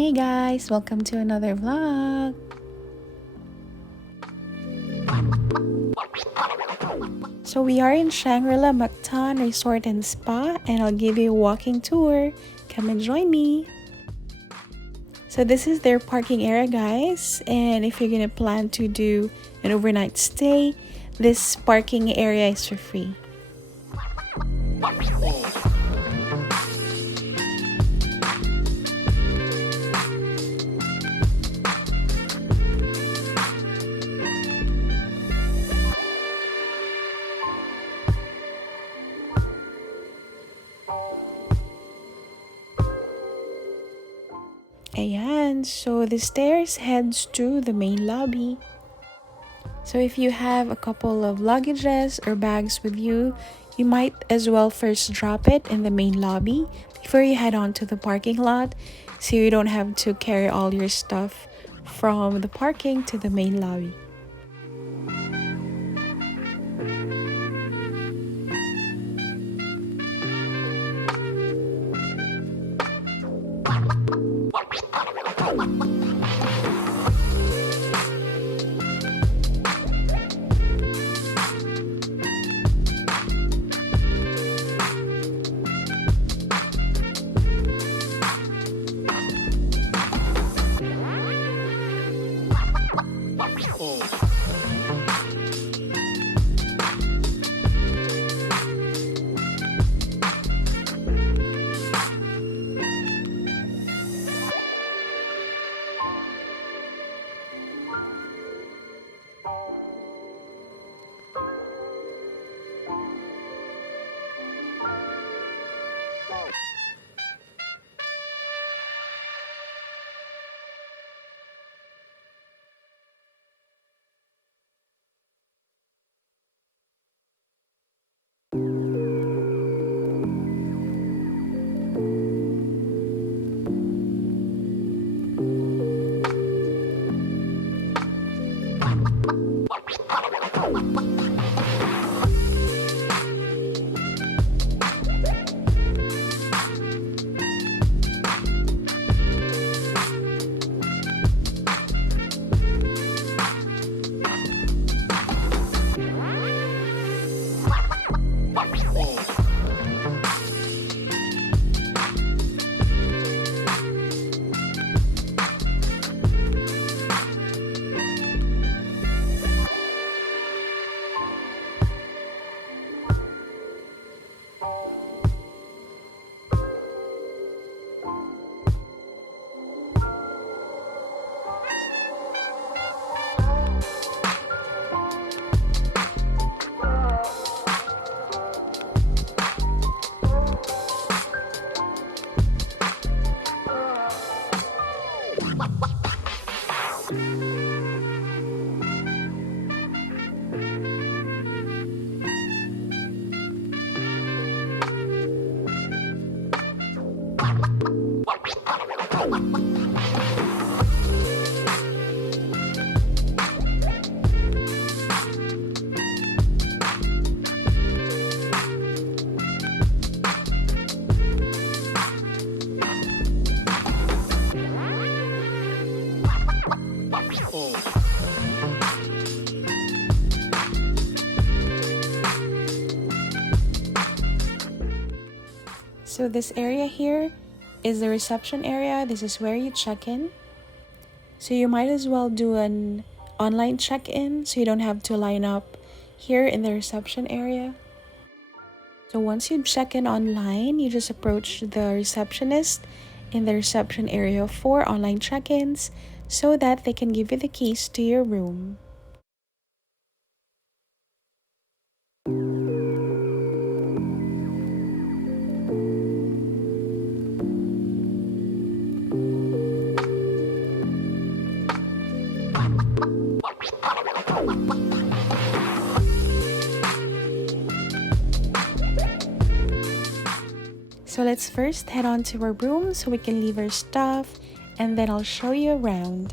Hey guys, welcome to another vlog. So we are in Shangri-la Mactan Resort and Spa, and I'll give you a walking tour. Come and join me. So this is their parking area, guys, and if you're gonna plan to do an overnight stay, this parking area is for free. Ayan, so the stairs heads to the main lobby. So if you have a couple of luggages or bags with you, you might as well first drop it in the main lobby before you head on to the parking lot, so you don't have to carry all your stuff from the parking to the main lobby. So this area here is the reception area. This is where you check in. So you might as well do an online check-in so you don't have to line up here in the reception area. So once you check in online, you just approach the receptionist in the reception area for online check-ins so that they can give you the keys to your room. So let's first head on to our room so we can leave our stuff, and then I'll show you around.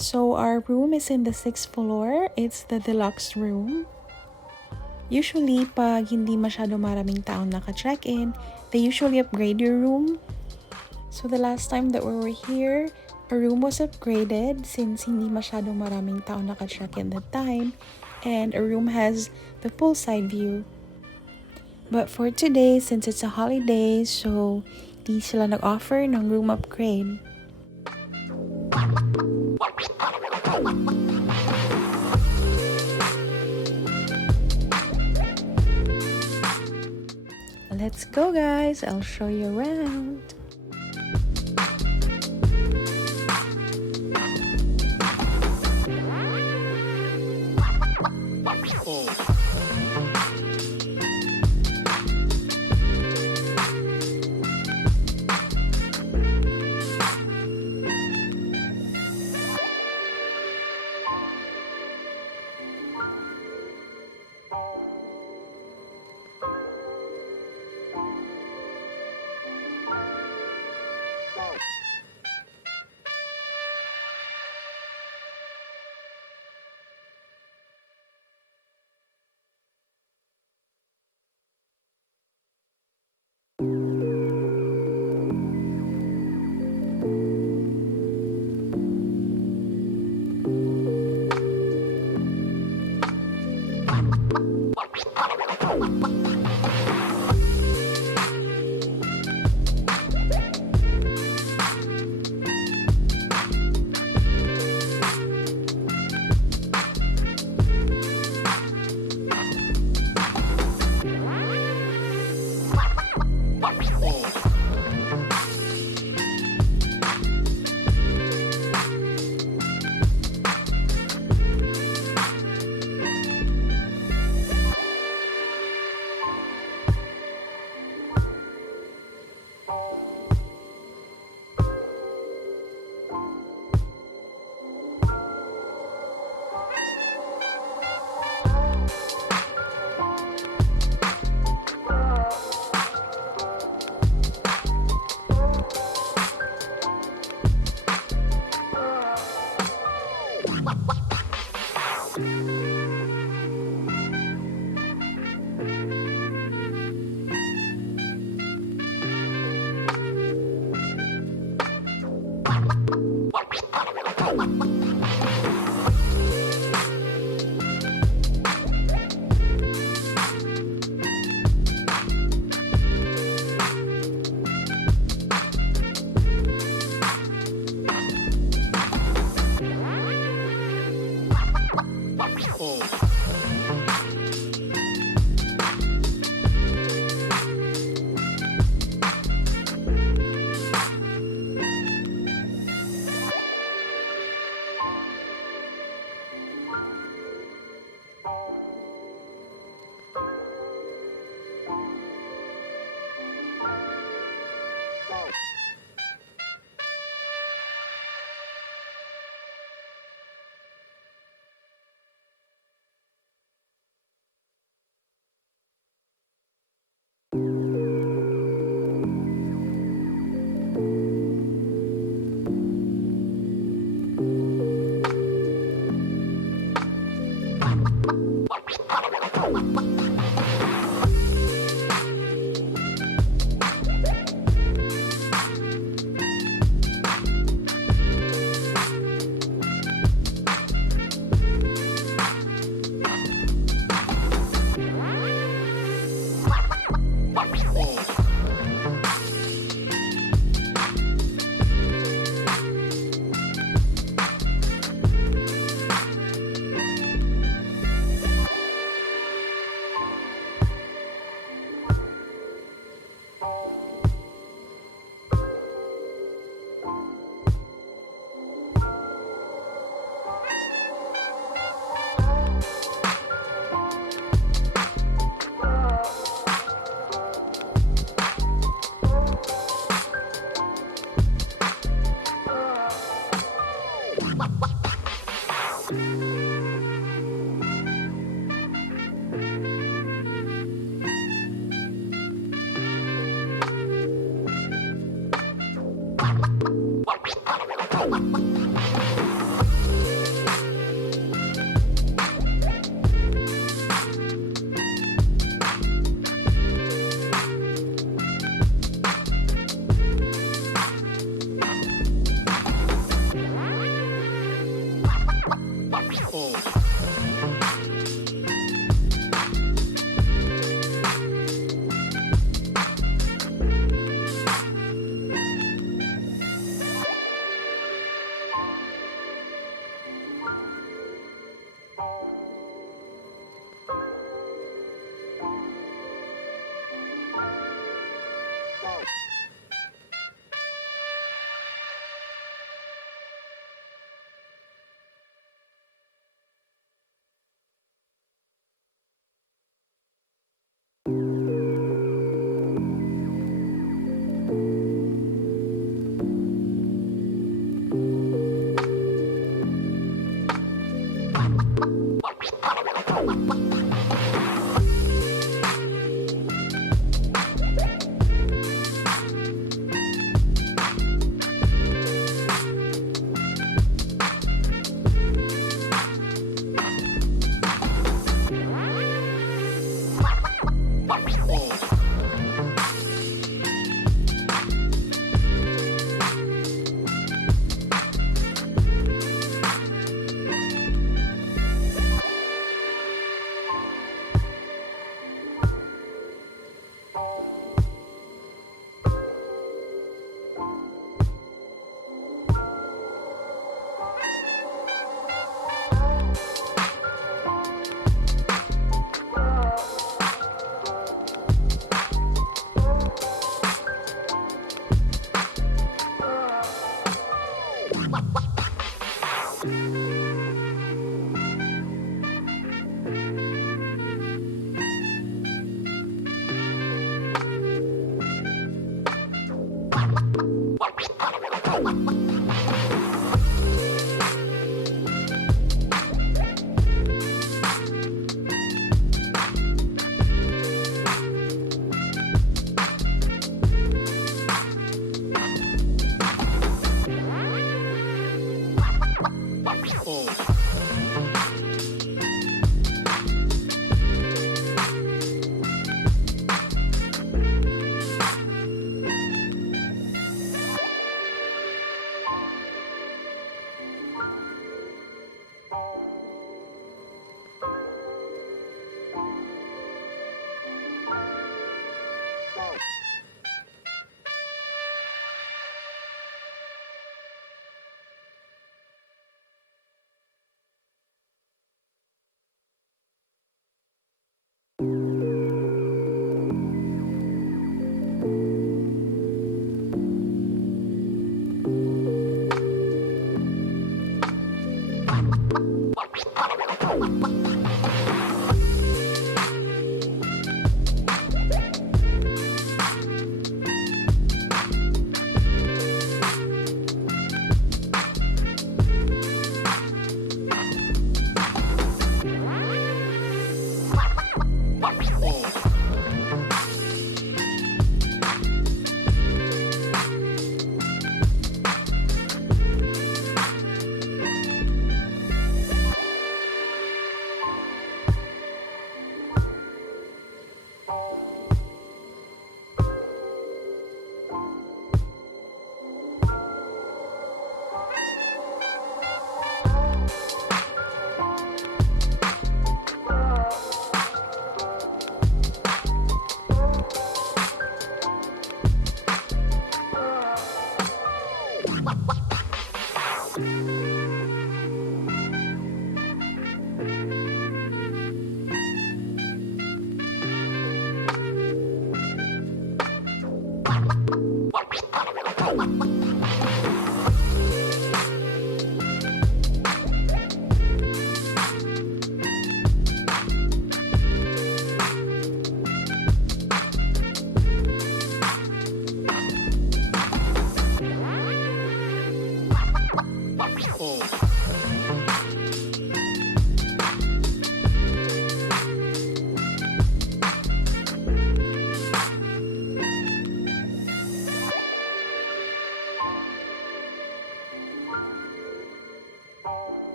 So our room is in the 6th floor. It's the deluxe room. Usually, pag hindi masyado maraming taong naka-check-in, they usually upgrade your room. So the last time that we were here, our room was upgraded since hindi masyadong maraming taong naka-check-in that time. And our room has the poolside view. But for today, since it's a holiday, so di sila nag-offer ng room upgrade. Let's go, guys. I'll show you around.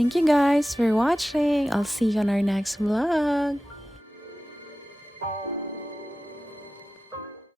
Thank you guys for watching. I'll see you on our next vlog.